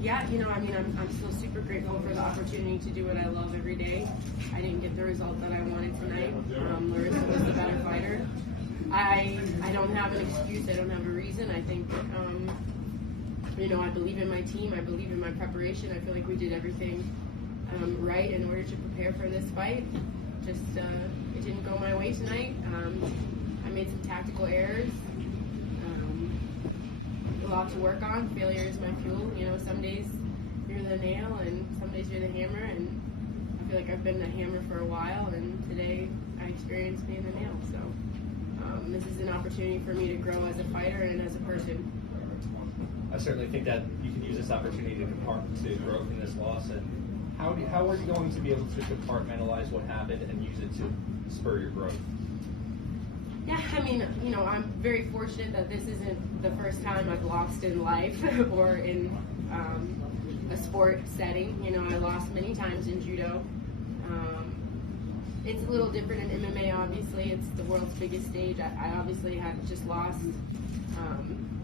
Yeah, you know, I mean, I'm still super grateful for the opportunity to do what I love every day. I didn't get the result that I wanted tonight. Larissa was the better fighter. I don't have an excuse. I don't have a reason. I think, you know, I believe in my team. I believe in my preparation. I feel like we did everything right in order to prepare for this fight. Just it didn't go my way tonight. I made some tactical errors. A lot to work on. Failure is my fuel. You know, some days you're the nail and some days you're the hammer, and I feel like I've been the hammer for a while, and today I experienced being the nail. So this is an opportunity for me to grow as a fighter and as a person. I certainly think that you can use this opportunity to grow from this loss. And how are you going to be able to compartmentalize what happened and use it to spur your growth? Yeah, I mean, you know, I'm very fortunate that this isn't the first time I've lost in life or in a sport setting. You know, I lost many times in judo. It's a little different in MMA, obviously. It's the world's biggest stage. I obviously had just lost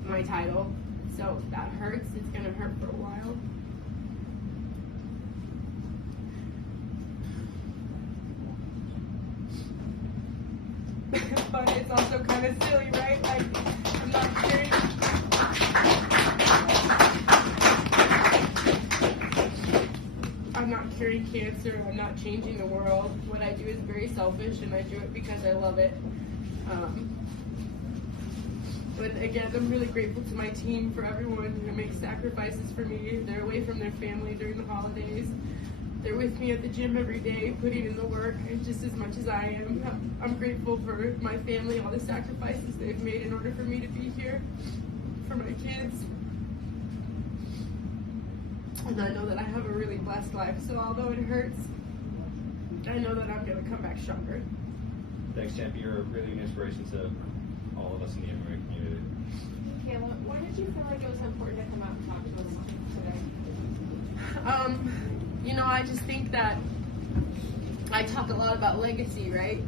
my title, so that hurts. It's going to hurt for a while. But it's also kind of silly, right? Like, I'm not carrying. I'm not curing cancer. I'm not changing the world. What I do is very selfish, and I do it because I love it. But again, I'm really grateful to my team for everyone who makes sacrifices for me. They're away from their family during the holidays. They're with me at the gym every day, putting in the work, and just as much as I am. I'm grateful for my family, all the sacrifices they've made in order for me to be here, for my kids. And I know that I have a really blessed life, so although it hurts, I know that I'm going to come back stronger. Thanks, champ. You're really an inspiration to all of us in the MMA community. Kayla, why did you feel like it was important to come out and talk to us today? You know, I just think that I talk a lot about legacy, right?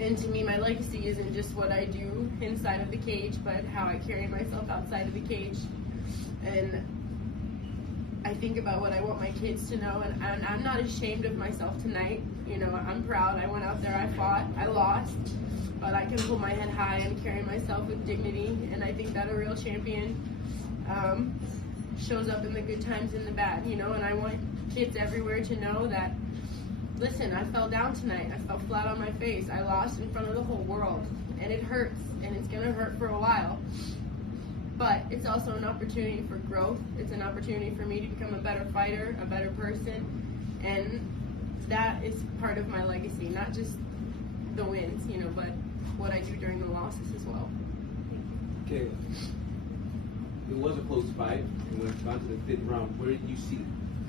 And to me, my legacy isn't just what I do inside of the cage, but how I carry myself outside of the cage. And I think about what I want my kids to know, and I'm not ashamed of myself tonight. You know, I'm proud. I went out there, I fought, I lost, but I can hold my head high and carry myself with dignity. And I think that a real champion shows up in the good times and the bad, you know, and I want kids everywhere to know that, listen, I fell down tonight. I fell flat on my face. I lost in front of the whole world, and it hurts, and it's going to hurt for a while. But it's also an opportunity for growth. It's an opportunity for me to become a better fighter, a better person, and that is part of my legacy, not just the wins, you know, but what I do during the losses as well. Okay. It was a close fight, and when it got to the 5th round, where did you see,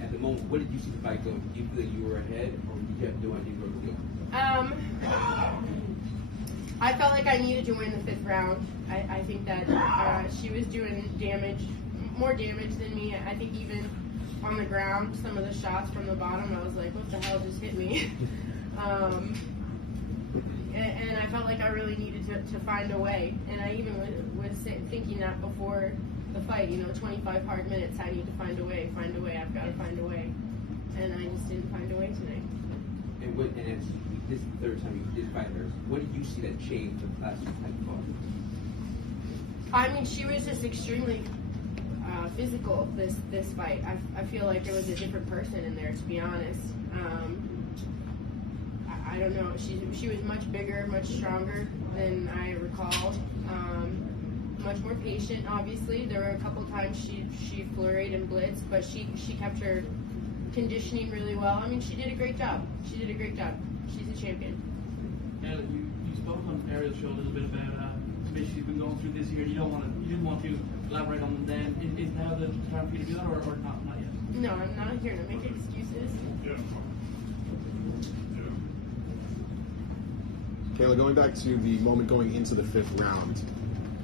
at the moment, where did you see the fight going? Did you feel that you were ahead, or did you have no idea where it was going? I felt like I needed to win the 5th round. I think that she was doing damage, more damage than me. I think even on the ground, some of the shots from the bottom, I was like, what the hell just hit me? And I felt like I really needed to find a way. And I even was thinking that before the fight, you know, 25 hard minutes, I need to find a way, I've got to find a way. And I just didn't find a way tonight. And it's this is the 3rd time you did fight her. What did you see that changed from the last time you fought? I mean, she was just extremely physical this fight. I feel like there was a different person in there, to be honest. I don't know. She was much bigger, much stronger than I recall. Much more patient, obviously. There were a couple times she flurried and blitzed, but she kept her conditioning really well. I mean, she did a great job. She's a champion. Yeah, you spoke on Ariel's show a little bit about the she's been going through this year. You didn't want to elaborate on them then. Is now the time for you to do that, or not yet? No, I'm not here to make excuses. Kayla, going back to the moment going into the 5th round,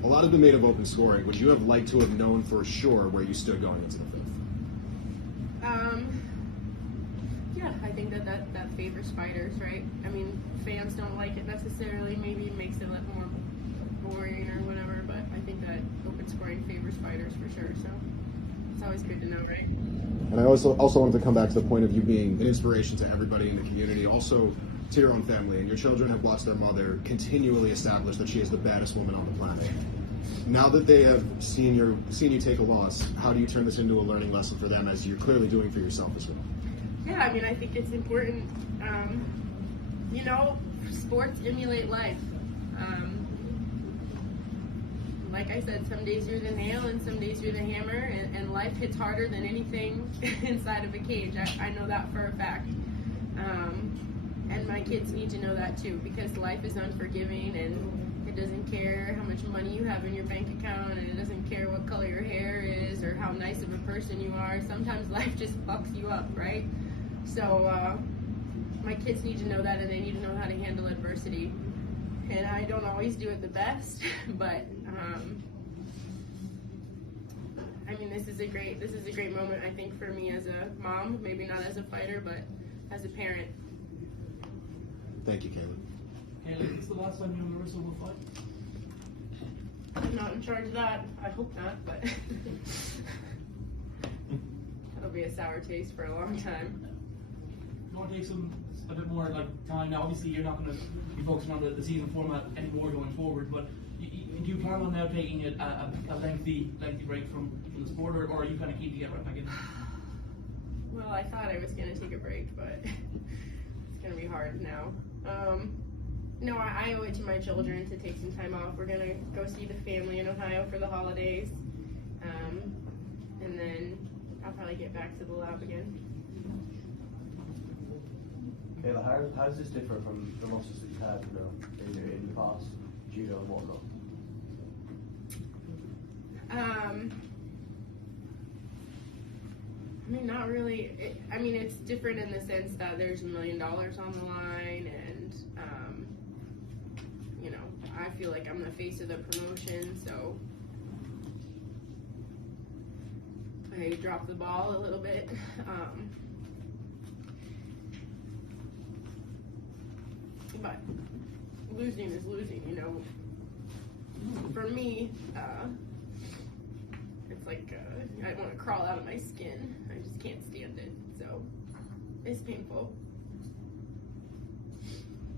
a lot have been made of open scoring. Would you have liked to have known for sure where you stood going into the 5th? Yeah, I think that favors fighters, right? I mean, fans don't like it necessarily. Maybe it makes it a little more boring or whatever, but I think that open scoring favors fighters for sure. So it's always good to know, right? And I also wanted to come back to the point of you being an inspiration to everybody in the community, also to your own family. And your children have watched their mother continually establish that she is the baddest woman on the planet. Now that they have seen you take a loss, how do you turn this into a learning lesson for them, as you're clearly doing for yourself as well? Yeah, I mean, I think it's important. You know, sports emulate life. Like I said, some days you're the nail and some days you're the hammer, and life hits harder than anything inside of a cage. I know that for a fact. And my kids need to know that too, because life is unforgiving, and it doesn't care how much money you have in your bank account, and it doesn't care what color your hair is or how nice of a person you are. Sometimes life just fucks you up, right? So my kids need to know that, and they need to know how to handle adversity. And I don't always do it the best, but I mean, this is a great moment, I think, for me as a mom, maybe not as a fighter, but as a parent. Thank you, Kayla. Kayla, is this the last time you and Larissa will fight? I'm not in charge of that. I hope not, but that'll be a sour taste for a long time. You want to take a bit more time now? Obviously, you're not going to be focusing on the season format anymore going forward, but do you plan on now taking a lengthy break from the sport, or are you kind of keen to get right back in? Well, I thought I was going to take a break, but it's going to be hard now. No, I owe it to my children to take some time off. We're going to go see the family in Ohio for the holidays, and then I'll probably get back to the lab again. Kayla, how does this differ from the losses that you had, in the past, judo and whatnot? I mean, not really. It's different in the sense that there's $1 million on the line, and I feel like I'm the face of the promotion, so I dropped the ball a little bit. But losing is losing, For me, it's like I want to crawl out of my skin. I just can't stand it, so it's painful.